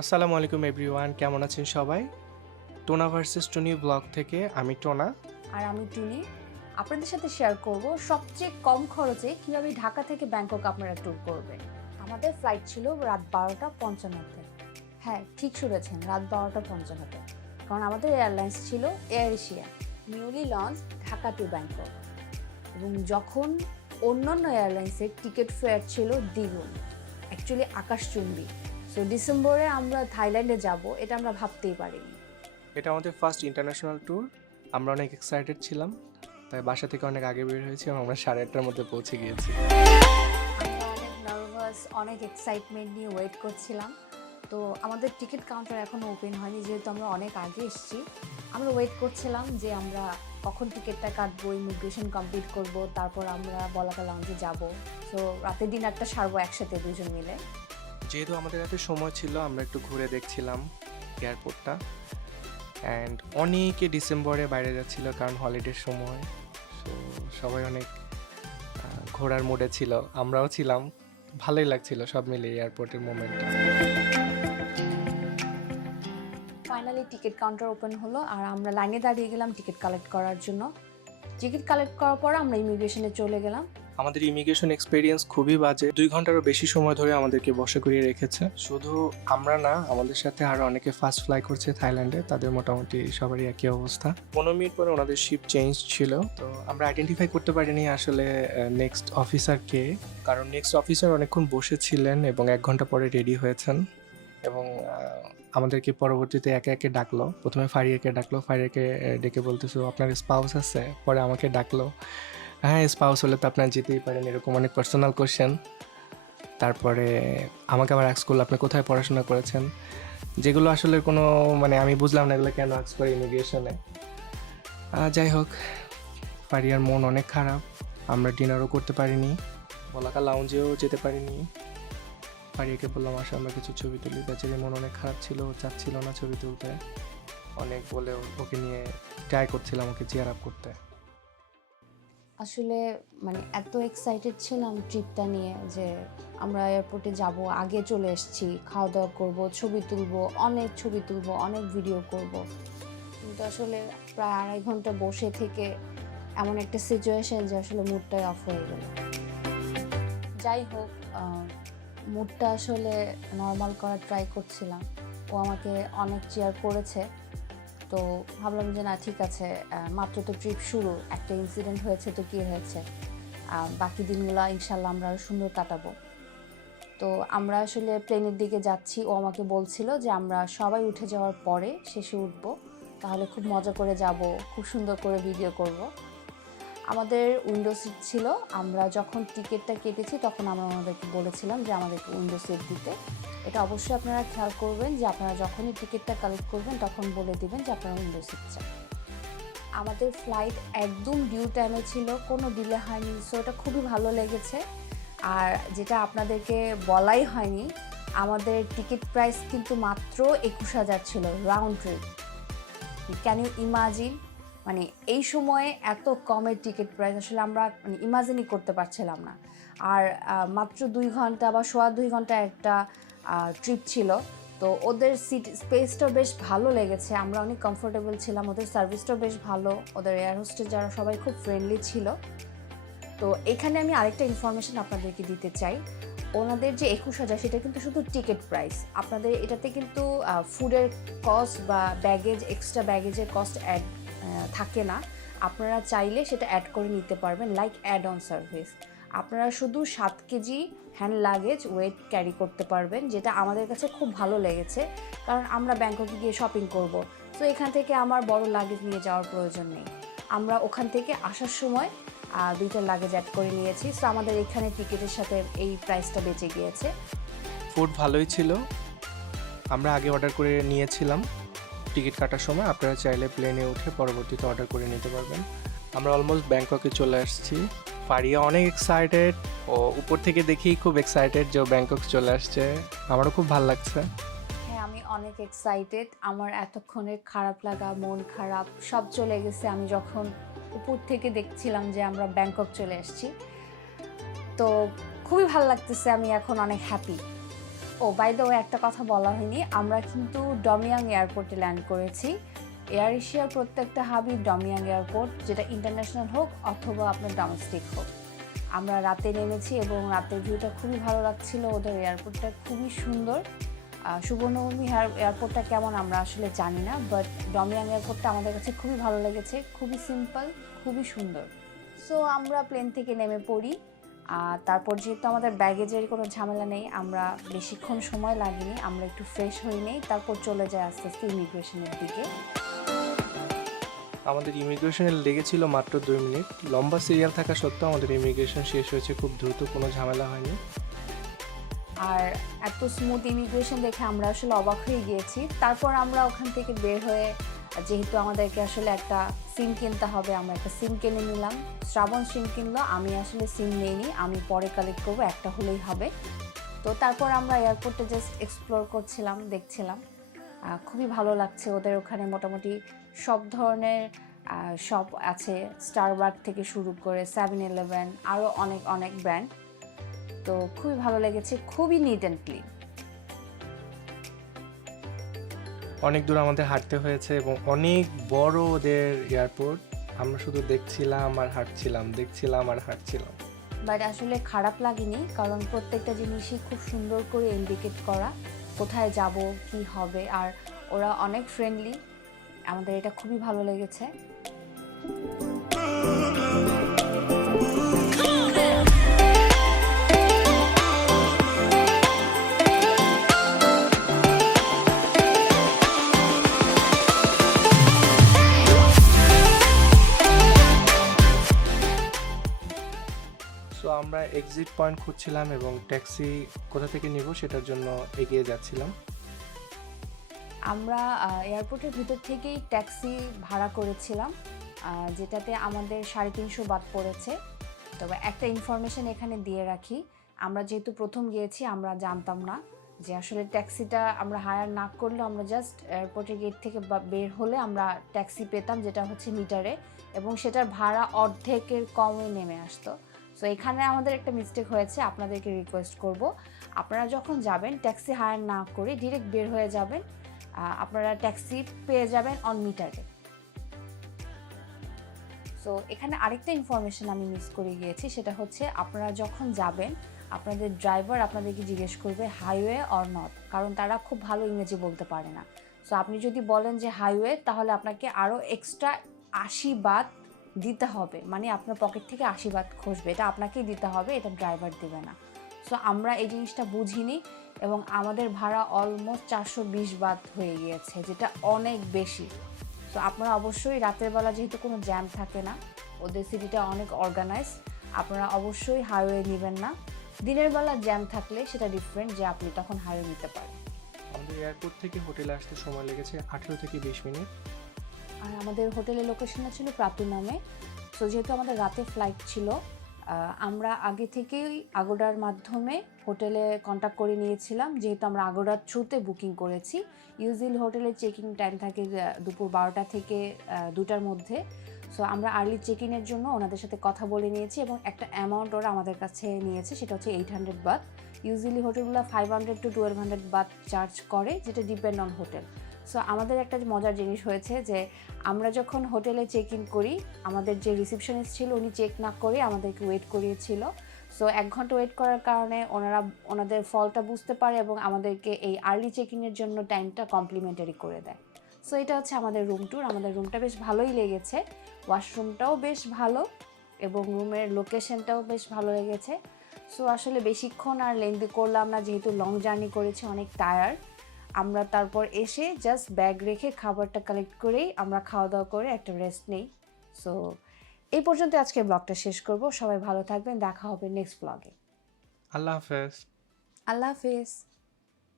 আসসালামু আলাইকুম এভরিওয়ান, কেমন আছেন সবাই? টোনা ভার্সেস টুনি ব্লগ থেকে আমি টোনা। আর আমি টুনি। আপনাদের সাথে শেয়ার করব সবচেয়ে কম খরচে কিভাবে ঢাকা থেকে ব্যাংকক আপনারা ট্যুর করবেন। আমাদের ফ্লাইট ছিল রাত 12:55-তে। হ্যাঁ, ঠিক শুনেছেন, রাত 12:55-তে। কারণ আমাদের এয়ারলাইন্স ছিল air Asia, newly launch Dhaka two Bangkok. এবং যখন অন্যান্য এয়ারলাইন্সের টিকিট ফেয়ার ছিল দ্বিগুণ, অ্যাকচুয়ালি আকাশচুম্বী। সো ডিসেম্বরে আমরা থাইল্যান্ডে যাব, এটা আমরা ভাবতেই পারিনি। এটা আমাদের ফার্স্ট ইন্টারন্যাশনাল ট্যুর। আমরা অনেক এক্সাইটেড ছিলাম, তাই বাসা থেকে অনেক আগে বের হয়েছি এবং আমরা 8:30টার মধ্যে পৌঁছে গিয়েছি। আমরা অনেক নার্ভাস, অনেক এক্সাইটমেন্ট নিয়ে ওয়েট করছিলাম। তো আমাদের টিকিট কাউন্টার এখনও ওপেন হয়নি, যেহেতু আমরা অনেক আগে এসেছি। আমরা ওয়েট করছিলাম যে আমরা কখন টিকিটটা কাটবো, ইমিগ্রেশন কমপ্লিট করব, তারপর আমরা বলাকা লঞ্চে যাব। সো রাতের ডিনারটা সারবো একসাথে দুজন মিলে। যেহেতু আমাদের হাতে সময় ছিল, আমরা একটু ঘুরে দেখছিলাম এয়ারপোর্টটা। অ্যান্ড অনেকে ডিসেম্বরে বাইরে যাচ্ছিল কারণ হলিডের সময়। সো সবাই অনেক ঘোরার মোডে ছিল, আমরাও ছিলাম। ভালোই লাগছিল সব মিলিয়ে এয়ারপোর্টের মোমেন্টটা। ফাইনালি টিকিট কাউন্টার ওপেন হলো আর আমরা লাইনে দাঁড়িয়ে গেলাম টিকিট কালেক্ট করার জন্য। টিকিট কালেক্ট করার পর আমরা ইমিগ্রেশনে চলে গেলাম। আমাদের ইমিগ্রেশন এক্সপিরিয়েন্স খুবই বাজে। 2 ঘন্টারও বেশি সময় ধরে আমাদেরকে বসে করিয়ে রেখেছে। শুধু আমরা না, আমাদের সাথে আরো অনেকে ফার্স্ট ফ্লাই করছে থাইল্যান্ডে, তাদের মোটামুটি সবারই একই অবস্থা। 15 মিনিট পরে ওনাদের শিপ চেঞ্জ ছিল, তো আমরা আইডেন্টিফাই করতে পারিনি আসলে নেক্সট অফিসার কে। কারণ নেক্সট অফিসার অনেকক্ষণ বসেছিলেন এবং 1 ঘন্টা পরে রেডি হয়েছেন এবং আমাদেরকে পরবর্তীতে একে একে ডাকলো। প্রথমে ফারিয়াকে ডাকলো, ফারিয়াকে ডেকে বলতেছো আপনার স্পাউস আছে, পরে আমাকে ডাকলো। হ্যাঁ, স্পাউস হলে তো আপনার যেতেই পারেন, এরকম অনেক পার্সোনাল কোশ্চেন। তারপরে আমাকে আবার আক্স করলো আপনি কোথায় পড়াশোনা করেছেন, যেগুলো আসলে কোনো মানে আমি বুঝলাম না এগুলো কেন আক্স করে ইমিগ্রেশনে। যাই হোক, ফারিয়ার মন অনেক খারাপ। আমরা ডিনারও করতে পারিনি, বলাকা লাউঞ্জেও যেতে পারিনি। ফারিয়াকে বললাম আসলে আমরা কিছু ছবি তুলি। বেচারির মন অনেক খারাপ ছিল, চাচ্ছিল না ছবি তুলতে। অনেক বলে ওকে নিয়ে ট্রাই করছিলাম ওকে চেয়ার আপ করতে। আসলে মানে এত এক্সাইটেড ছিলাম ট্রিপটা নিয়ে যে আমরা এয়ারপোর্টে যাব, আগে চলে এসেছি, খাওয়া দাওয়া করবো, ছবি তুলবো, অনেক ছবি তুলবো, অনেক ভিডিও করব। কিন্তু আসলে প্রায় 2.5 ঘন্টা বসে থেকে এমন একটা সিচুয়েশন যে আসলে মুডটাই অফ হয়ে গেল। যাই হোক, মুডটা আসলে নর্মাল করার ট্রাই করছিলাম। ও আমাকে অনেক চেয়ার করেছে। তো ভাবলাম যে না, ঠিক আছে, মাত্র তো ট্রিপ শুরু, একটা ইনসিডেন্ট হয়েছে তো কী হয়েছে, বাকি দিনগুলো ইনশাল্লাহ আমরা আরও সুন্দর কাটাবো। তো আমরা আসলে প্লেনের দিকে যাচ্ছি। ও আমাকে বলছিল যে আমরা সবাই উঠে যাওয়ার পরে শেষে উঠবো, তাহলে খুব মজা করে যাব, খুব সুন্দর করে ভিডিও করব। আমাদের উইন্ডো সিট ছিল। আমরা যখন টিকিটটা কেটেছি তখন আমরা ওনাদেরকে বলেছিলাম যে আমাদেরকে উইন্ডো সিট দিতে। এটা অবশ্যই আপনারা খেয়াল করবেন যে আপনারা যখনই টিকিটটা কালেক্ট করবেন তখন বলে দিবেন যে আপনারা উইন্ডো সিট চান। আমাদের ফ্লাইট একদম ডিউ টাইমে ছিল, কোনো ডিলে হয়নি। সো এটা খুবই ভালো লেগেছে। আর যেটা আপনাদেরকে বলাই হয়নি, আমাদের টিকিট প্রাইস কিন্তু মাত্র 21,000 ছিল round trip. Can you imagine? মানে এই সময়ে এত কমের টিকিট প্রাইস আসলে আমরা মানে ইমাজিনই করতে পারছিলাম না। আর মাত্র 2 ঘন্টা বা সোয়া 2 ঘন্টা একটা ট্রিপ ছিল। তো ওদের সিট স্পেসটাও বেশ ভালো লেগেছে, আমরা অনেক কমফোর্টেবল ছিলাম, ওদের সার্ভিসটাও বেশ ভালো, ওদের এয়ার হোস্টেস যারা সবাই খুব ফ্রেন্ডলি ছিল। তো এখানে আমি আরেকটা ইনফরমেশন আপনাদেরকে দিতে চাই। ওনাদের যে 21,000 সেটা কিন্তু শুধু টিকিট প্রাইস। আপনাদের এটাতে কিন্তু ফুডের কস্ট বা ব্যাগেজ, এক্সট্রা ব্যাগেজের কস্ট অ্যাড থাকে না। আপনারা চাইলে সেটা অ্যাড করে নিতে পারবেন, লাইক অ্যাড অন সার্ভিস। আপনারা শুধু 7 KG hand luggage wait carry করতে পারবেন, যেটা আমাদের কাছে খুব ভালো লেগেছে। কারণ আমরা ব্যাংককে গিয়ে শপিং করব, তো এখান থেকে আমার বড় লাগেজ নিয়ে যাওয়ার প্রয়োজন নেই। আমরা ওখান থেকে আসার সময় 2টা লাগেজ অ্যাড করে নিয়েছি। সো আমাদের এখানে টিকিটের সাথে এই প্রাইসটা বেঁচে গিয়েছে। ফুড ভালোই ছিল, আমরা আগে অর্ডার করে নিয়েছিলাম টিকিট কাটার সময়। আপনারা চাইলে প্লেনে উঠে পরবর্তীতে অর্ডার করে নিতে পারবেন। আমরা অলমোস্ট ব্যাংককে চলে আসছি। ফারিয়া অনেক এক্সাইটেড, ও উপর থেকে দেখেই খুব এক্সাইটেড যে ও ব্যাংকক চলে আসছে। আমারও খুব ভালো লাগছে। হ্যাঁ, আমি অনেক এক্সাইটেড। আমার এতক্ষণের খারাপ লাগা, মন খারাপ সব চলে গেছে আমি যখন উপর থেকে দেখছিলাম যে আমরা ব্যাংকক চলে এসেছি। তো খুবই ভালো লাগতেছে, আমি এখন অনেক হ্যাপি। ও বাই দ্য ওয়ে, একটা কথা বলা হয়নি, আমরা কিন্তু ডমিয়াং এয়ারপোর্টে ল্যান্ড করেছি। এয়ার এশিয়ার প্রত্যেকটা হাবই ডমিয়াং এয়ারপোর্ট, যেটা ইন্টারন্যাশনাল হোক অথবা আপনার ডোমেস্টিক হোক। আমরা রাতে নেমেছি এবং রাতের ভিউটা খুবই ভালো লাগছিল, ওদের এয়ারপোর্টটা খুবই সুন্দর। সুবর্ণভূমি এয়ারপোর্টটা কেমন আমরা আসলে জানি না, বাট ডমিয়াং এয়ারপোর্টটা আমাদের কাছে খুবই ভালো লেগেছে, খুবই সিম্পল, খুবই সুন্দর। সো আমরা প্লেন থেকে নেমে পড়ি। তারপর যেহেতু আমাদের ব্যাগেজের কোনো ঝামেলা নেই, আমরা বেশিক্ষণ সময় লাগেনি, আমরা একটু ফ্রেশ হয়ে নেই, তারপর চলে যাই আস্তে আস্তে ইমিগ্রেশনের দিকে। আমাদের ইমিগ্রেশনে লেগেছিল মাত্র 2 মিনিট। লম্বা সিরিয়াল থাকা সত্ত্বেও আমাদের ইমিগ্রেশন শেষ হয়েছে খুব দ্রুত, কোনো ঝামেলা হয়নি। আর এত স্মুথ ইমিগ্রেশন দেখে আমরা আসলে অবাক হয়ে গিয়েছি। তারপর আমরা ওখান থেকে বের হয়ে, যেহেতু আমাদেরকে আসলে একটা সিম কিনতে হবে, আমরা একটা সিম কিনে নিলাম। শ্রাবণ সিম কিনলো, আমি আসলে সিম নিইনি, আমি পরে কালেক্ট করবো, একটা হলেই হবে। তো তারপর আমরা এয়ারপোর্টে জাস্ট এক্সপ্লোর করছিলাম, দেখছিলাম। খুবই ভালো লাগছে, ওদের ওখানে মোটামুটি সব ধরনের শপ আছে, স্টারবাকস থেকে শুরু করে 7-Eleven, আরও অনেক অনেক ব্র্যান্ড। তো খুবই ভালো লেগেছে, খুবই নিট অ্যান্ড ক্লিন। অনেক দূর আমাদের হাঁটতে হয়েছে এবং অনেক বড় ওদের এয়ারপোর্ট। আমরা শুধু দেখছিলাম আর হাঁটছিলাম, দেখছিলাম আর হাঁটছিলাম। বাট আসলে খারাপ লাগেনি, কারণ প্রত্যেকটা জিনিসই খুব সুন্দর করে ইন্ডিকেট করা, কোথায় যাব, কি হবে, আর ওরা অনেক ফ্রেন্ডলি। আমাদের এটা খুবই ভালো লেগেছে। সো আমরা এক্সিট পয়েন্ট খুঁজছিলাম এবং ট্যাক্সি কোথা থেকে নিব সেটার জন্য এগিয়ে যাচ্ছিলাম। আমরা এয়ারপোর্টের ভিতর থেকেই ট্যাক্সি ভাড়া করেছিলাম, যেটাতে আমাদের 350 বাদ পড়েছে। তবে একটা ইনফরমেশন এখানে দিয়ে রাখি, আমরা যেহেতু প্রথম গিয়েছি, আমরা জানতাম না যে আসলে ট্যাক্সিটা আমরা হায়ার না করলে, আমরা জাস্ট এয়ারপোর্টের গেট থেকে বের হলে আমরা ট্যাক্সি পেতাম, যেটা হচ্ছে মিটারে, এবং সেটার ভাড়া অর্ধেকের কমে নেমে আসতো। সো এখানে আমাদের একটা মিস্টেক হয়েছে, আপনাদেরকে রিকোয়েস্ট করব, আপনারা যখন যাবেন ট্যাক্সি হায়ার না করে ডিরেক্ট বের হয়ে যাবেন, আপনারা ট্যাক্সি পেয়ে যাবেন অন মিটারে। সো এখানে আরেকটা ইনফরমেশন আমি মিস করে গিয়েছি, সেটা হচ্ছে আপনারা যখন যাবেন আপনাদের ড্রাইভার আপনাদেরকে জিজ্ঞেস করবে হাইওয়ে অর নট, কারণ তারা খুব ভালো ইংরেজি বলতে পারে না। সো আপনি যদি বলেন যে হাইওয়ে, তাহলে আপনাকে আরও এক্সট্রা 80 বাত দিতে হবে, মানে আপনার পকেট থেকে 80 বাত খসবে, এটা আপনাকেই দিতে হবে, এটা ড্রাইভার দেবে না। সো আমরা এই জিনিসটা বুঝিনি এবং আমাদের ভাড়া অলমোস্ট 420 বাত হয়ে গিয়েছে, যেটা অনেক বেশি। সো আপনারা অবশ্যই রাতের বেলা, যেহেতু কোনো জ্যাম থাকে না, ওদের সিটিটা অনেক অর্গানাইজ, আপনারা অবশ্যই হাইওয়ে নেবেন না। দিনের বেলা জ্যাম থাকলে সেটা ডিফারেন্ট, যে আপনি তখন হাইওয়ে নিতে পারেন। আমাদের এয়ারপোর্ট থেকে হোটেলে আসতে সময় লেগেছে 18 থেকে 20 মিনিট। আর আমাদের হোটেলের লোকেশনটা ছিল প্রাতু নামে। সো যেহেতু আমাদের রাতে ফ্লাইট ছিল, আমরা আগে থেকেই আগোডার মাধ্যমে হোটেলে কন্ট্যাক্ট করে নিয়েছিলাম, যেহেতু আমরা আগোডার থ্রুতে বুকিং করেছি। ইউজুয়ালি হোটেলের চেকিং টাইম থাকে দুপুর 12টা থেকে 2টার মধ্যে। সো আমরা আর্লি চেকিংয়ের জন্য ওনাদের সাথে কথা বলে নিয়েছি এবং একটা অ্যামাউন্ট ওরা আমাদের কাছে নিয়েছে, সেটা হচ্ছে 800 Baat. Usually হোটেলগুলো 500 to 1200 Baat charge করে, যেটা ডিপেন্ড অন হোটেল। সো আমাদের একটা মজার জিনিস হয়েছে যে আমরা যখন হোটেলে চেক ইন করি, আমাদের যে রিসেপশনিস্ট ছিল উনি চেক না করে আমাদেরকে ওয়েট করিয়েছিল। সো 1 ঘন্টা ওয়েট করার কারণে ওনাদের ফলটা বুঝতে পারে এবং আমাদেরকে এই আর্লি চেকিংয়ের জন্য টাইমটা কমপ্লিমেন্টারি করে দেয়। সো এটা হচ্ছে আমাদের রুম ট্যুর। আমাদের রুমটা বেশ ভালোই লেগেছে, ওয়াশরুমটাও বেশ ভালো এবং রুমের লোকেশনটাও বেশ ভালো লেগেছে। সো আসলে বেশিক্ষণ আর লেন্দি করলাম না, যেহেতু লং জার্নি করেছি, অনেক টায়ার্ড। আমরা তারপর এসে জাস্ট ব্যাগ রেখে খাবারটা কালেক্ট করেই আমরা খাওয়া দাওয়া করে একটা রেস্ট নেই। সো এই পর্যন্ত আজকে ব্লগটা শেষ করব। সবাই ভালো থাকবেন, দেখা হবে নেক্সট ব্লগে। আল্লাহ হাফেজ। আল্লাহ হাফেজ।